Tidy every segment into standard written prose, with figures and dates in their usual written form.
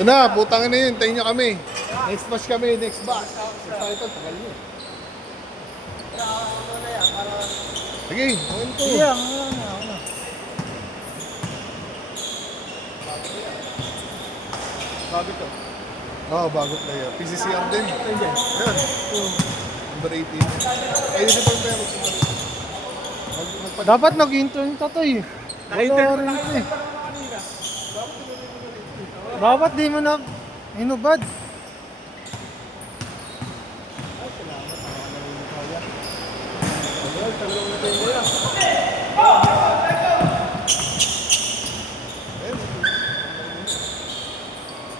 Ito na, putang na yun. Tayo nyo kami. Next batch kami, next batch. Ito, tagal nyo. Sige, gawin ko. Iya, ako na. Bago to. Oo, bago player. PCCR din. Ayan. Number 18. Ay, hindi pa yung pero. Dapat nag-intern ka to eh. Wala rin ito eh. Dapat di mo na hinubad.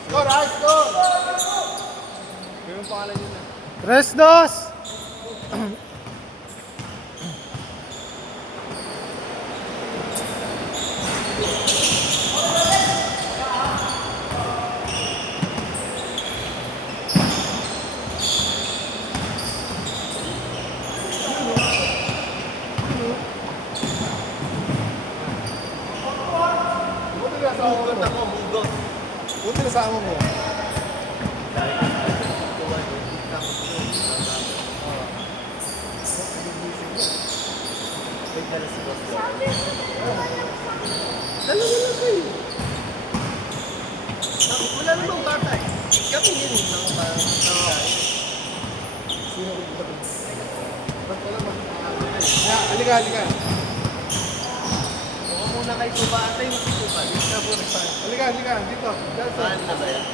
Score, high score! Yung pangalan yun na. 3-2. Buti na sa amo mo. Dalawa lang kayo. Wala namang bata eh. Kami yun eh. Sino ko dito? Ba't wala halika, halika. Huwag muna kay Kuba. Atay mo si Kuba. Dito na po nagsabi. Halika, halika. Dito. Saan na ba yan?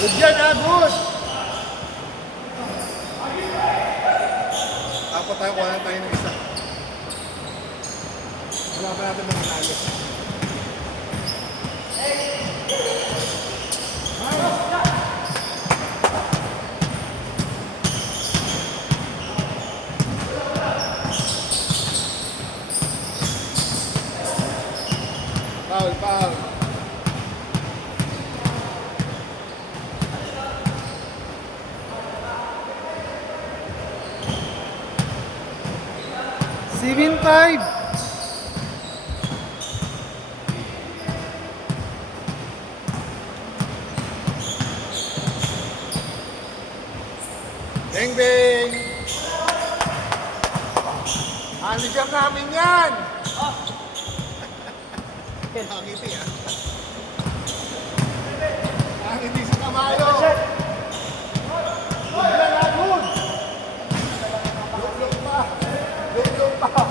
Good yan, ha? Good! Apat tayo, kuha na tayo ng isa. Wala pa natin mananalo. Foul, foul. Seven five. Bang, bang! Manager namin yan! Nakangiti, ha? Nakangiti sa kamayo! Good yan, ha? Good! Luk-luk pa! Luk-luk pa!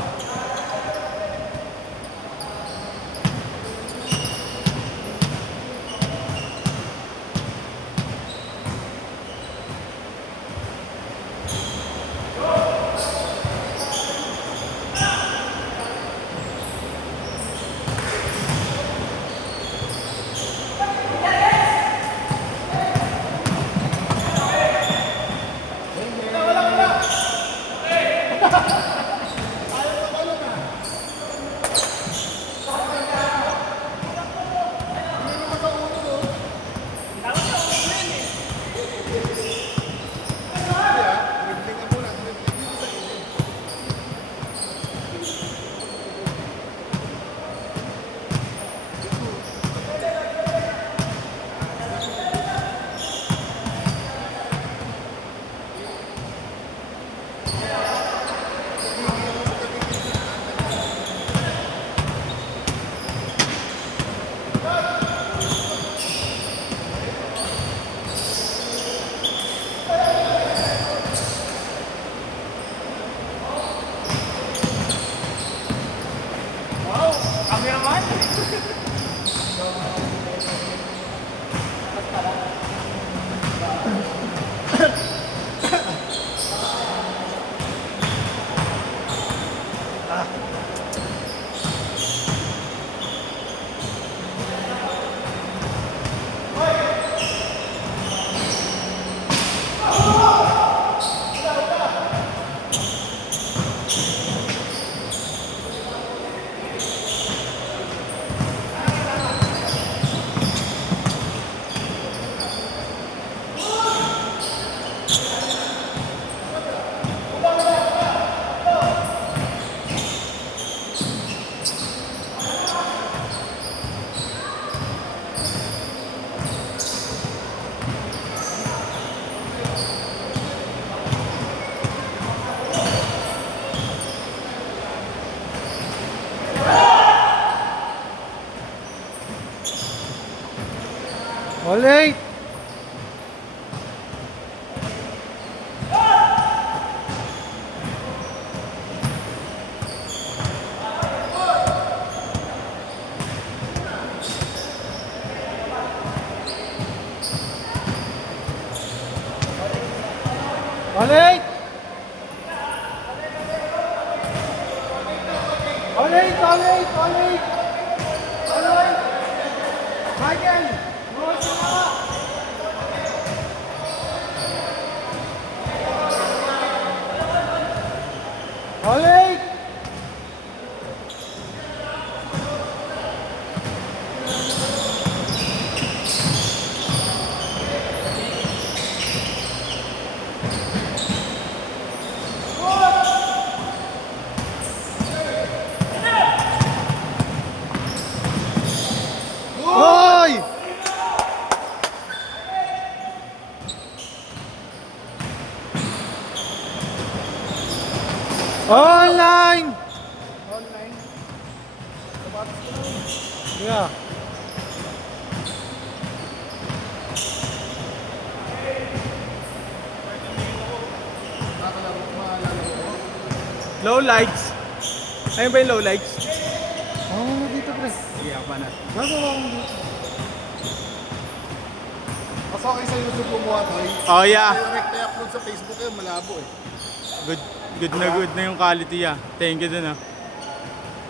Olay. Olay. Olay, olay, olay. Olay. Michael. Olay! Hoy! Online! Online. Yeah. Low lights. Ayun ba yung low lights? Ako muna dito, pre. Sige, ako na. Gagawa ko dito. Mas okay sa YouTube kumuha to. Oh, yeah. Direct i-upload sa Facebook yun, malabo eh. Good na yung quality ah. Thank you dun ah.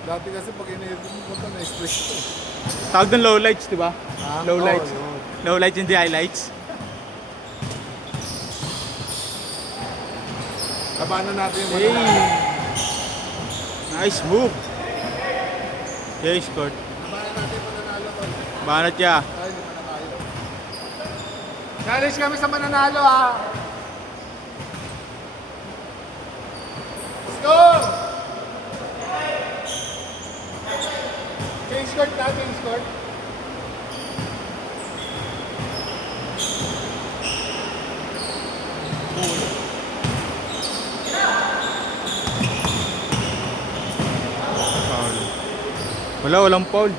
Dati kasi pag in-edit mo punta na stress ko eh. Tawag dun low lights, di ba? Low Oo, lights. yun. Low lights hindi highlights. Labanan natin yung Hey! mananalo. Nice move! Yeah, scored. Labanan natin yung mananalo ko. Banat ya. Ay, hindi pa na tayo. Challenge kami sa mananalo ah! Let's go! Change court na, change court. Foul. Walang foul.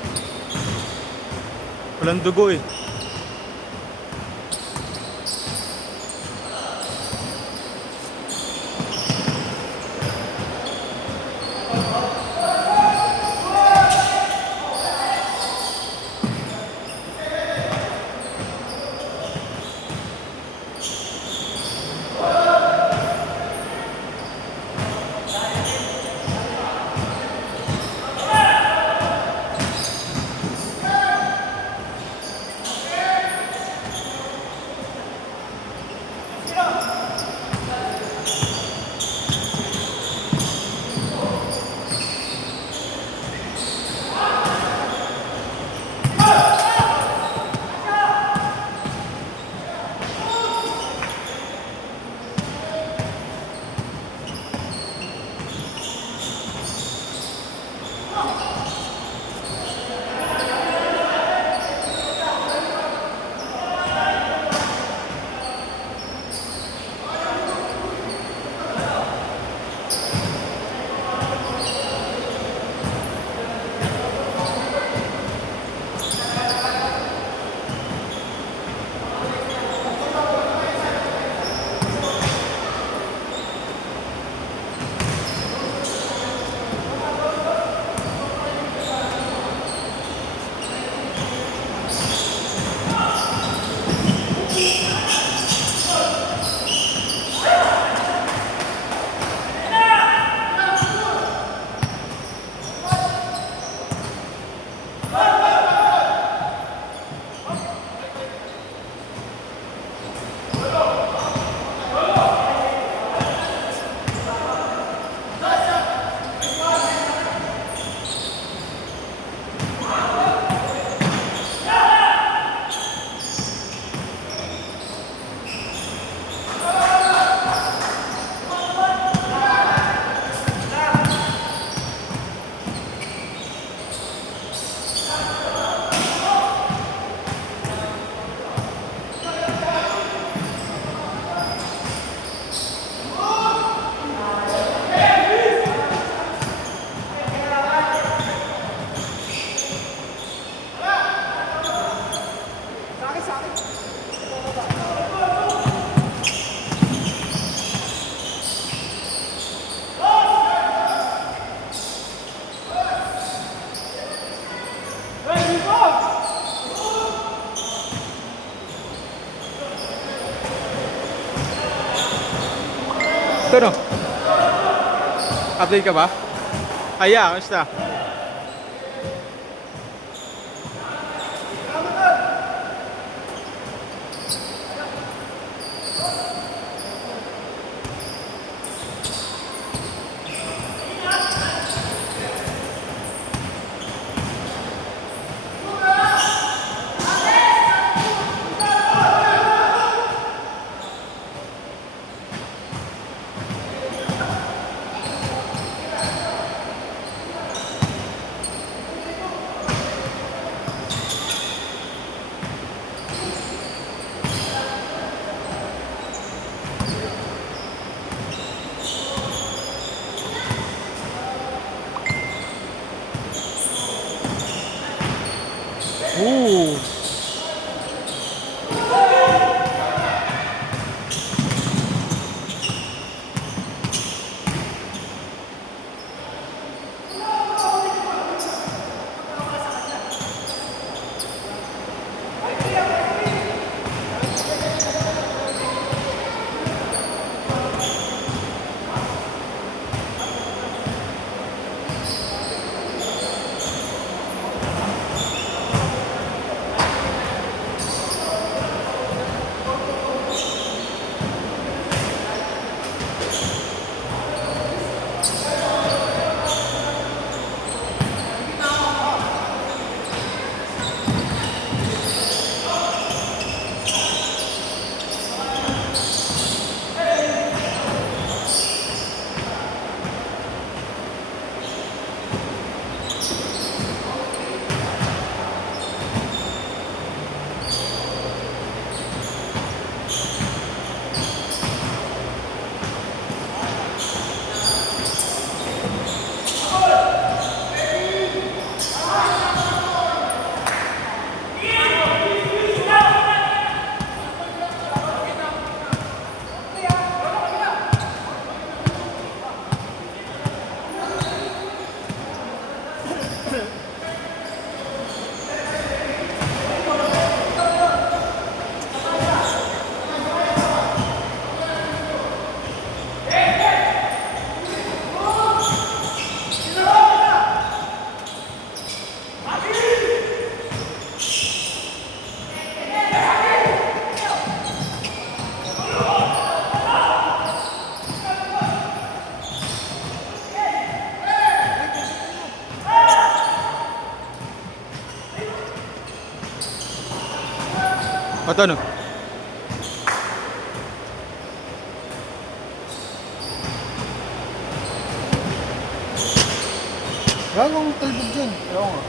Walang dugo eh. Ito no? Update ka ba? Aya, kamusta? Ooh. Ito no. Gagawang talbog dyan. Oo nga.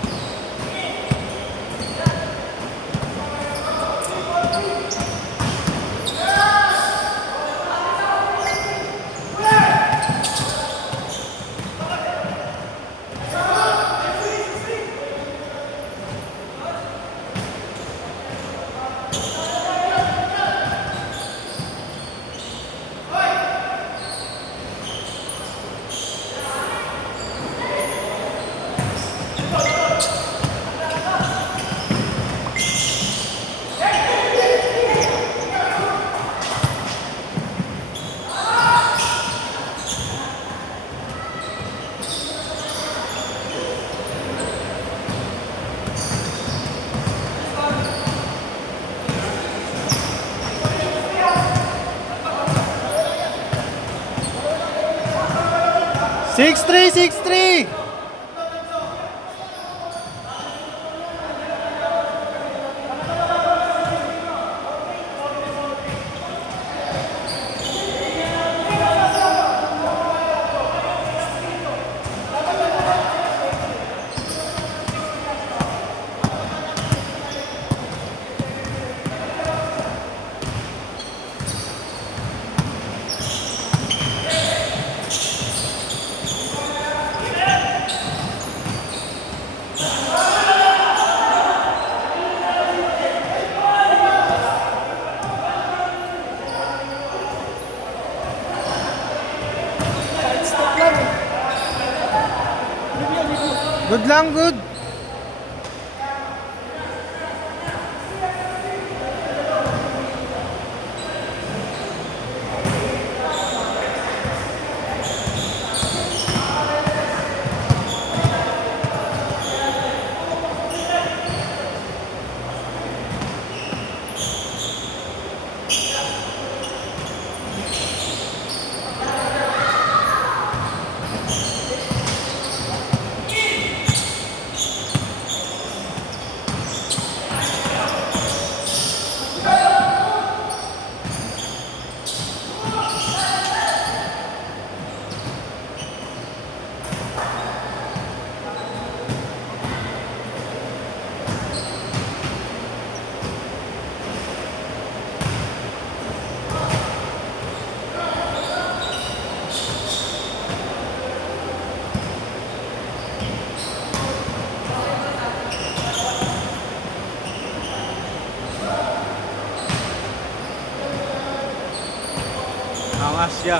Six three. Good lang, good. Angas siya.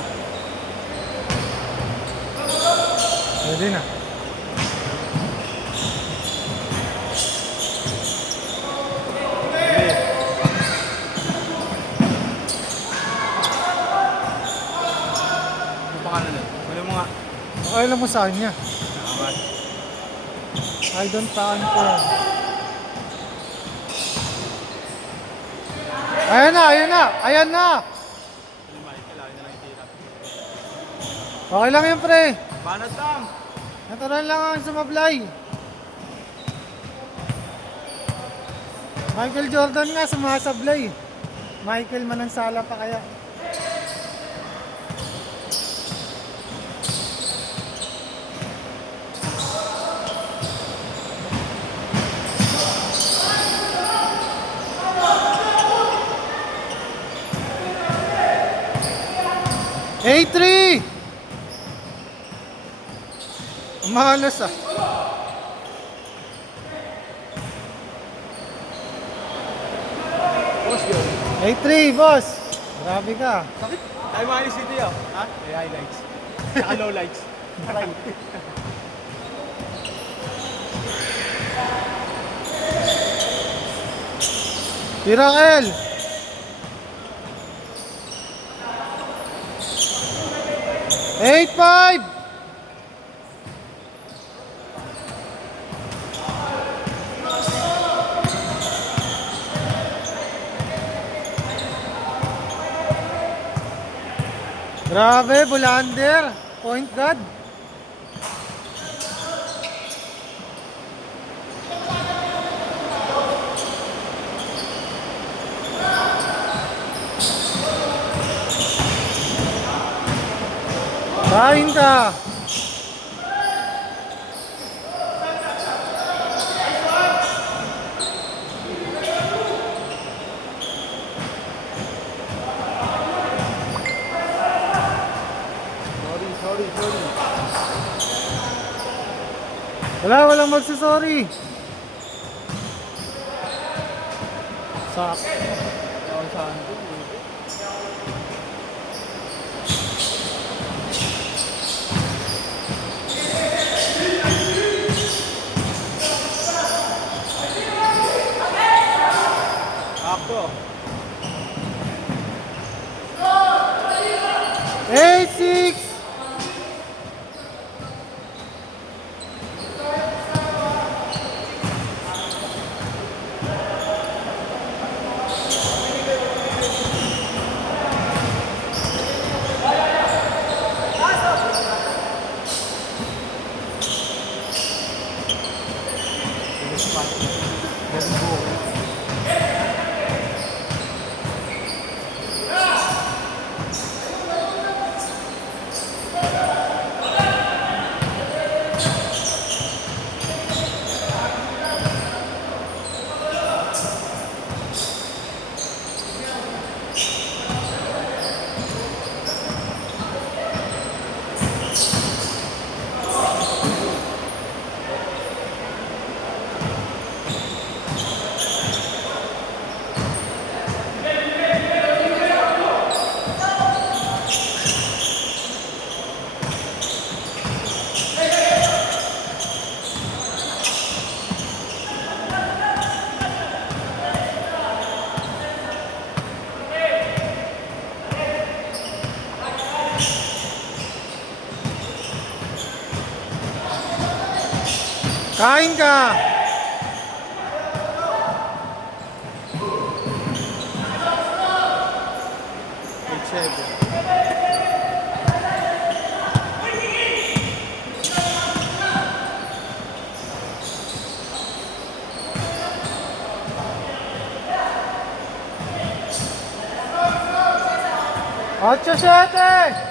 Pwede na. Ano pangalan nun? Ano mo nga? Okay lang mo sa kanya. Angas. I don't count ko. Ayan na. Okay lang yun, pre. Banat lang. Natural lang ang sumablay. Michael Jordan nga sumasablay. Michael Manansala pa kaya. A3! Mahalas ah. Boss yun. A3, boss. Grabe ka. Sakit. Ay, mga city oh. Ha? May highlights. Saka low lights. Aray. Tirakel! Eight, five! Grabe, Bulander. Point guard. Kain ka! Sorry. Walang magsasorry. Sak. Ako saan ko. Ako. 8-6! Kain ka! Ocho, siete!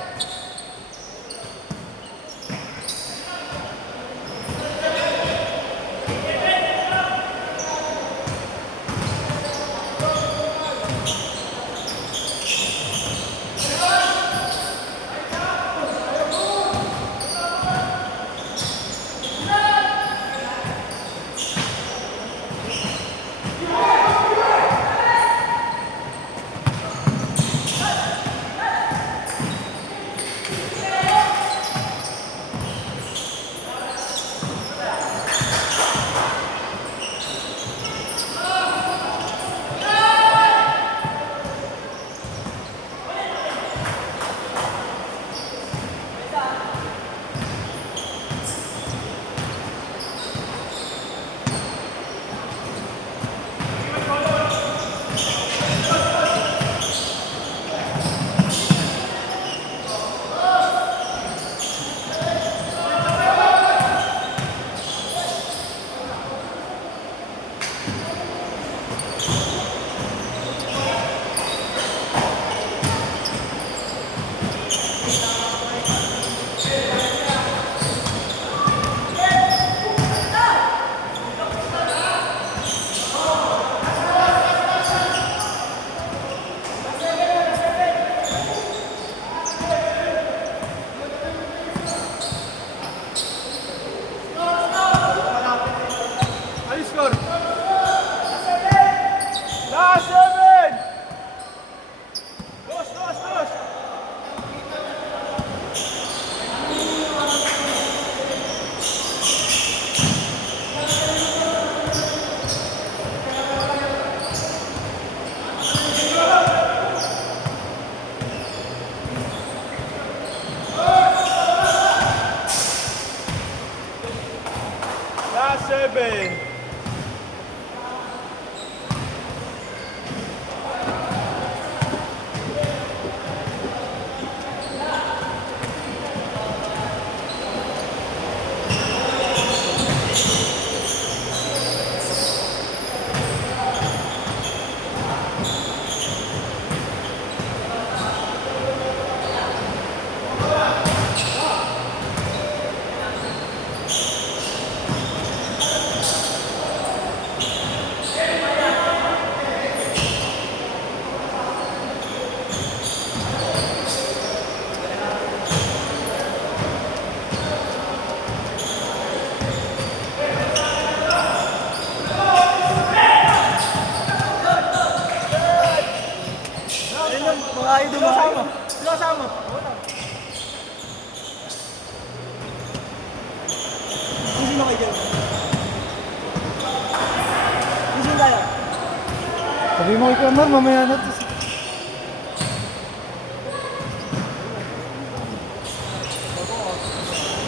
Sabi mo kay Kamar, mamaya na to.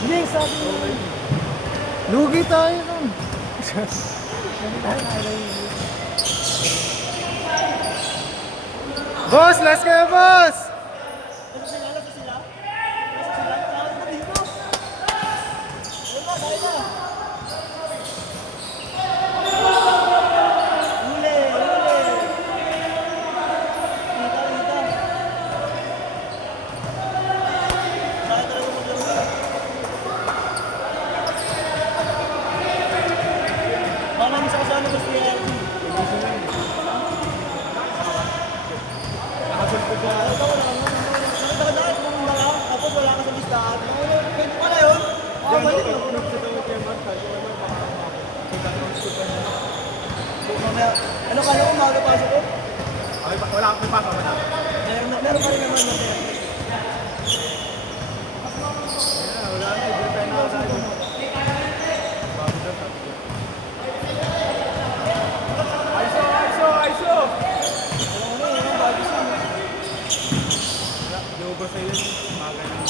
Hindi, sabi mo. Lugi tayo nun. Boss, last kayo, boss! Ano kala ko maaga pasok ko? Okay, wala akong pasok. Meron pa rin naman natin. Wala na, hindi tayo nakasali. Aiso! Yoga sa yun. Maga ng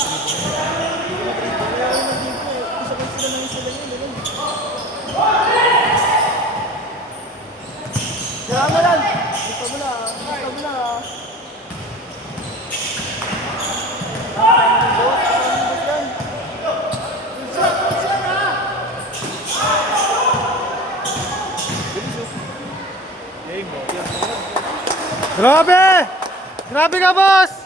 Isabay sila ng sila yun. Kaya mo lang! Gusto mo na. Grabe! Grabe ka, boss!